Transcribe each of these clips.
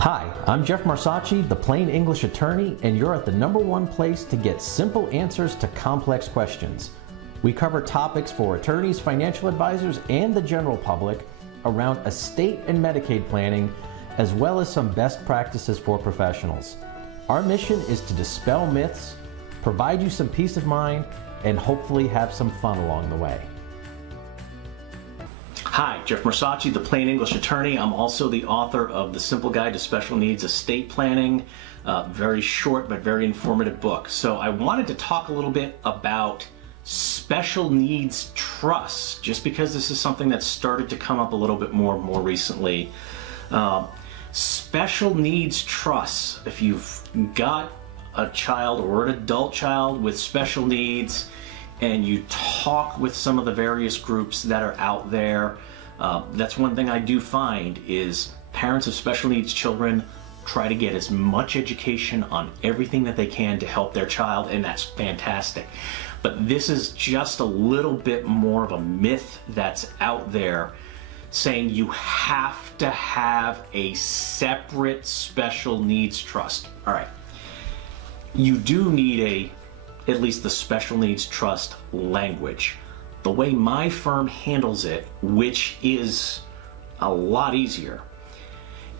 Hi, I'm Jeff Marsacci, the Plain English Attorney, and you're at the #1 place to get simple answers to complex questions. We cover topics for attorneys, financial advisors, and the general public around estate and Medicaid planning, as well as some best practices for professionals. Our mission is to dispel myths, provide you some peace of mind, and hopefully have some fun along the way. Hi, Jeff Marsacci, the Plain English Attorney. I'm also the author of The Simple Guide to Special Needs Estate Planning. Very short but very informative book. So I wanted to talk a little bit about special needs trusts, just because this is something that's started to come up a little bit more recently. Special needs trusts, if you've got a child or an adult child with special needs, and you talk with some of the various groups that are out there, that's one thing I do find is parents of special needs children try to get as much education on everything that they can to help their child, and that's fantastic. But this is just a little bit more of a myth that's out there, saying you have to have a separate special needs trust. All right, you do need at least the special needs trust language. The way my firm handles it, which is a lot easier,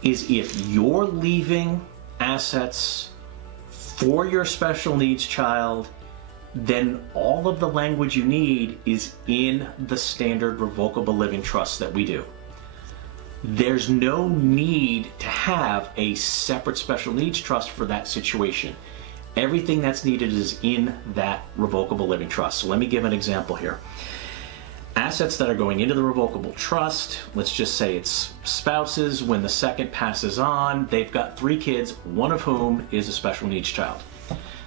is if you're leaving assets for your special needs child, then all of the language you need is in the standard revocable living trust that we do. There's no need to have a separate special needs trust for that situation. Everything that's needed is in that revocable living trust. So let me give an example here. Assets that are going into the revocable trust, let's just say it's spouses. When the second passes on, they've got 3 kids, one of whom is a special needs child.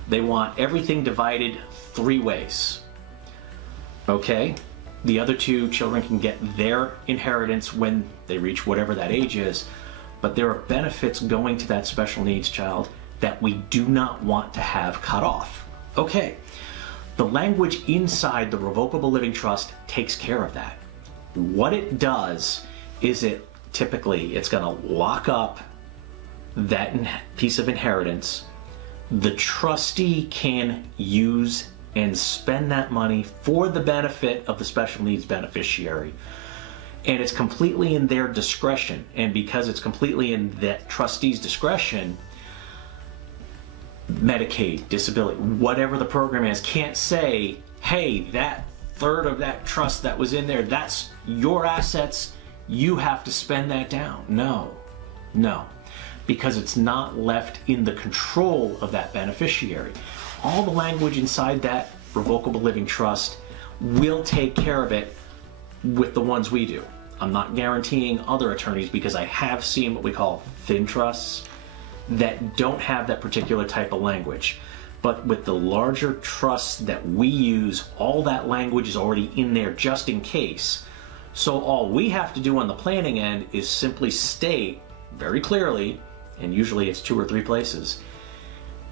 They want everything divided 3 ways. Okay, the other 2 children can get their inheritance when they reach whatever that age is, but there are benefits going to that special needs child that we do not want to have cut off. Okay, the language inside the revocable living trust takes care of that. What it does is it's gonna lock up that piece of inheritance. The trustee can use and spend that money for the benefit of the special needs beneficiary. And it's completely in their discretion. And because it's completely in that trustee's discretion, Medicaid, disability, whatever the program is, can't say, hey, that third of that trust that was in there, that's your assets, you have to spend that down. No, because it's not left in the control of that beneficiary. All the language inside that revocable living trust will take care of it with the ones we do. I'm not guaranteeing other attorneys, because I have seen what we call thin trusts that don't have that particular type of language. But with the larger trusts that we use, all that language is already in there just in case. So all we have to do on the planning end is simply state very clearly, and usually it's 2 or 3 places,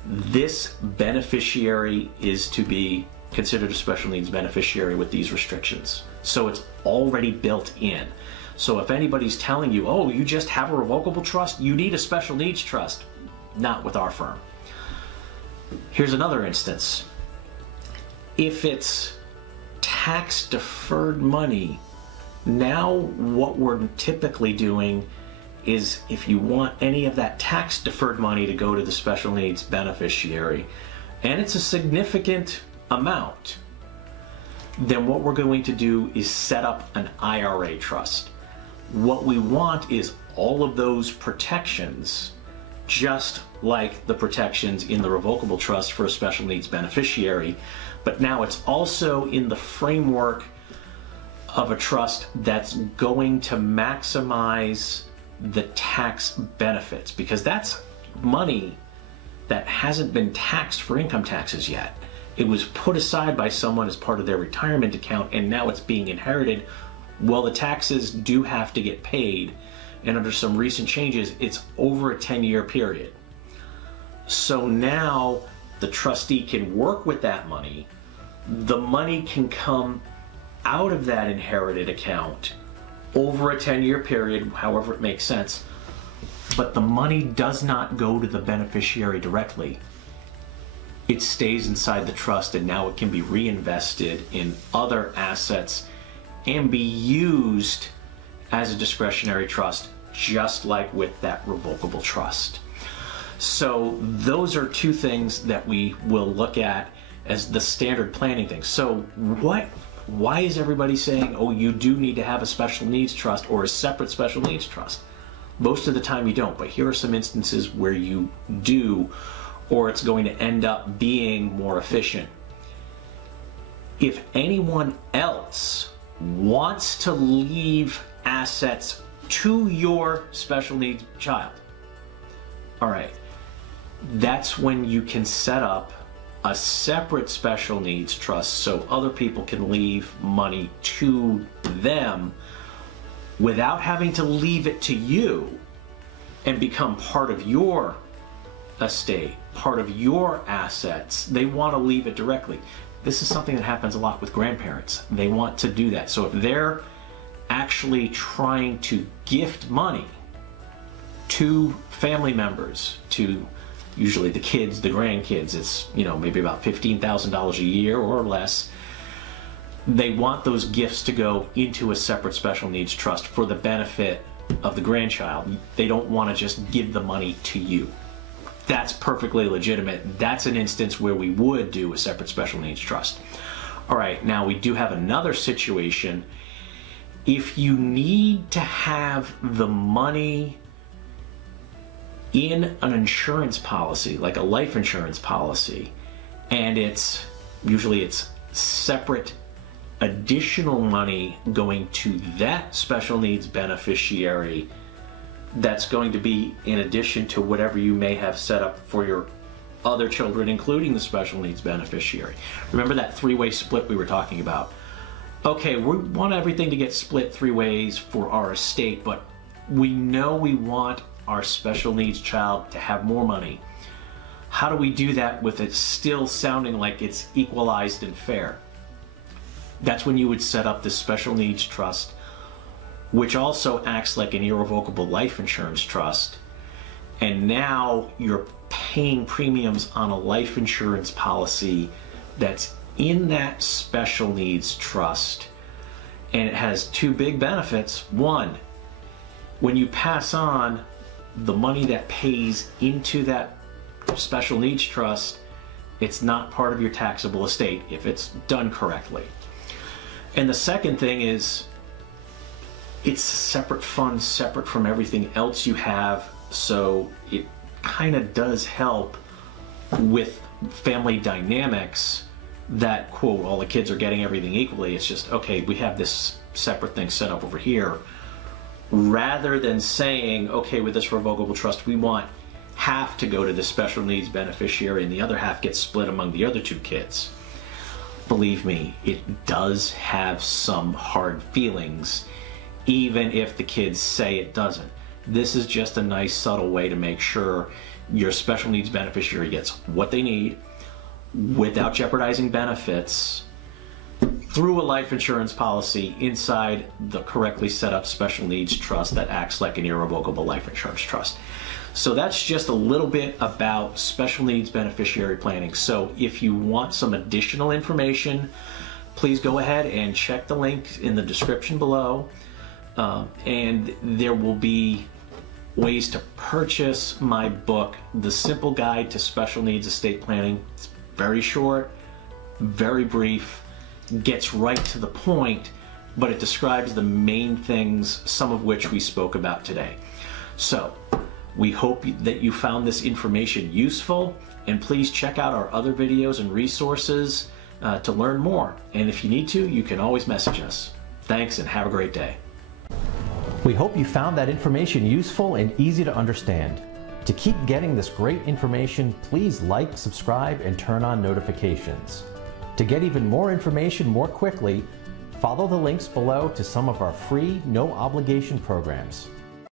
this beneficiary is to be considered a special needs beneficiary with these restrictions. So it's already built in. So if anybody's telling you, oh, you just have a revocable trust, you need a special needs trust, not with our firm. Here's another instance. If it's tax deferred money, now what we're typically doing is, if you want any of that tax deferred money to go to the special needs beneficiary, and it's a significant amount, then what we're going to do is set up an IRA trust. What we want is all of those protections, just like the protections in the revocable trust for a special needs beneficiary, but now it's also in the framework of a trust that's going to maximize the tax benefits, because that's money that hasn't been taxed for income taxes yet. It was put aside by someone as part of their retirement account, and now it's being inherited. Well, the taxes do have to get paid, and under some recent changes, it's over a 10-year period. So now the trustee can work with that money. The money can come out of that inherited account over a 10-year period, however it makes sense, but the money does not go to the beneficiary directly. It stays inside the trust, and now it can be reinvested in other assets and be used as a discretionary trust, just like with that revocable trust. So those are two things that we will look at as the standard planning things. So why is everybody saying, oh, you do need to have a special needs trust or a separate special needs trust? Most of the time you don't, but here are some instances where you do, or it's going to end up being more efficient. If anyone else wants to leave assets to your special needs child, all right, that's when you can set up a separate special needs trust so other people can leave money to them without having to leave it to you and become part of your estate, part of your assets. They want to leave it directly. This is something that happens a lot with grandparents. They want to do that. So if they're actually trying to gift money to family members, to usually the kids, the grandkids, it's, you know, maybe about $15,000 a year or less. They want those gifts to go into a separate special needs trust for the benefit of the grandchild. They don't want to just give the money to you. That's perfectly legitimate. That's an instance where we would do a separate special needs trust. All right, now we do have another situation. If you need to have the money in an insurance policy, like a life insurance policy, and it's usually separate additional money going to that special needs beneficiary, that's going to be in addition to whatever you may have set up for your other children, including the special needs beneficiary. Remember that three-way split we were talking about? Okay, we want everything to get split three ways for our estate, but we know we want our special needs child to have more money. How do we do that with it still sounding like it's equalized and fair? That's when you would set up this special needs trust, which also acts like an irrevocable life insurance trust. And now you're paying premiums on a life insurance policy that's in that special needs trust. And it has two big benefits. One, when you pass on the money that pays into that special needs trust, it's not part of your taxable estate if it's done correctly. And the second thing is, it's a separate fund, separate from everything else you have, so it kind of does help with family dynamics that, quote, all the kids are getting everything equally. It's just, okay, we have this separate thing set up over here, rather than saying, okay, with this revocable trust, we want half to go to the special needs beneficiary and the other half gets split among the other two kids. Believe me, it does have some hard feelings, even if the kids say it doesn't. This is just a nice, subtle way to make sure your special needs beneficiary gets what they need without jeopardizing benefits through a life insurance policy inside the correctly set up special needs trust that acts like an irrevocable life insurance trust. So that's just a little bit about special needs beneficiary planning. So if you want some additional information, please go ahead and check the link in the description below. And there will be ways to purchase my book, The Simple Guide to Special Needs Estate Planning. It's very short, very brief, gets right to the point, but it describes the main things, some of which we spoke about today. So we hope that you found this information useful, and please check out our other videos and resources to learn more. And if you need to, you can always message us. Thanks, and have a great day. We hope you found that information useful and easy to understand. To keep getting this great information, please like, subscribe, and turn on notifications. To get even more information more quickly, follow the links below to some of our free, no obligation programs.